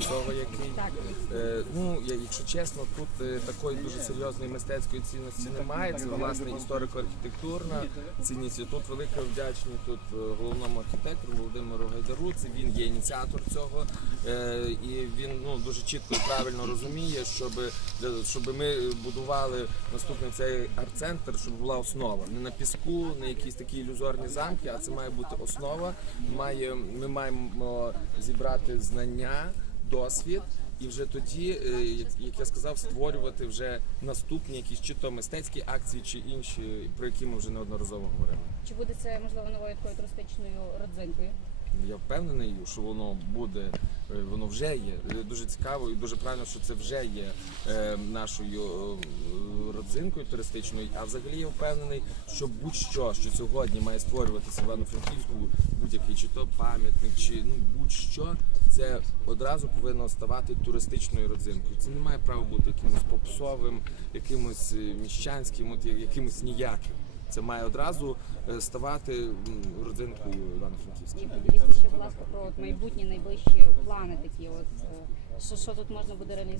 Цього який Е, ну, якщо чесно, тут е, такої дуже серйозної мистецької цінності немає. Це власне історико-архітектурна цінність. І Тут велика вдячність тут е, головному архітектору Володимиру Гайдару. Це він є ініціатор цього, Е, і він ну дуже чітко і правильно розуміє, щоб щоб ми будували наступний цей арт-центр, щоб була основа не на піску, не якісь такі ілюзорні замки, а це має бути основа. Має ми маємо зібрати знання досвід. І вже тоді, е, як, як я сказав, створювати вже наступні якісь чи то мистецькі акції, чи інші, про які ми вже неодноразово говорили. Чи буде це можливо новою такою туристичною родзинкою? Я впевнений, що воно буде, е, воно вже є. Е, Дуже цікаво і дуже правильно, що це вже є е, нашою родзинкою туристичною. А взагалі я впевнений, що будь-що, що сьогодні має створюватися в Івано-Франківську, будь-який чи то пам'ятник, чи ну будь-що, це одразу повинно ставати туристичною родзинкою. Це не має права бути якимось попсовим, якимось міщанським, от якимось ніяким. Це має одразу е, ставати м, родзинкою Івано-Франківська. І будь ласка, про майбутні найближчі плани такі. От е, що, що тут можна буде реалізувати?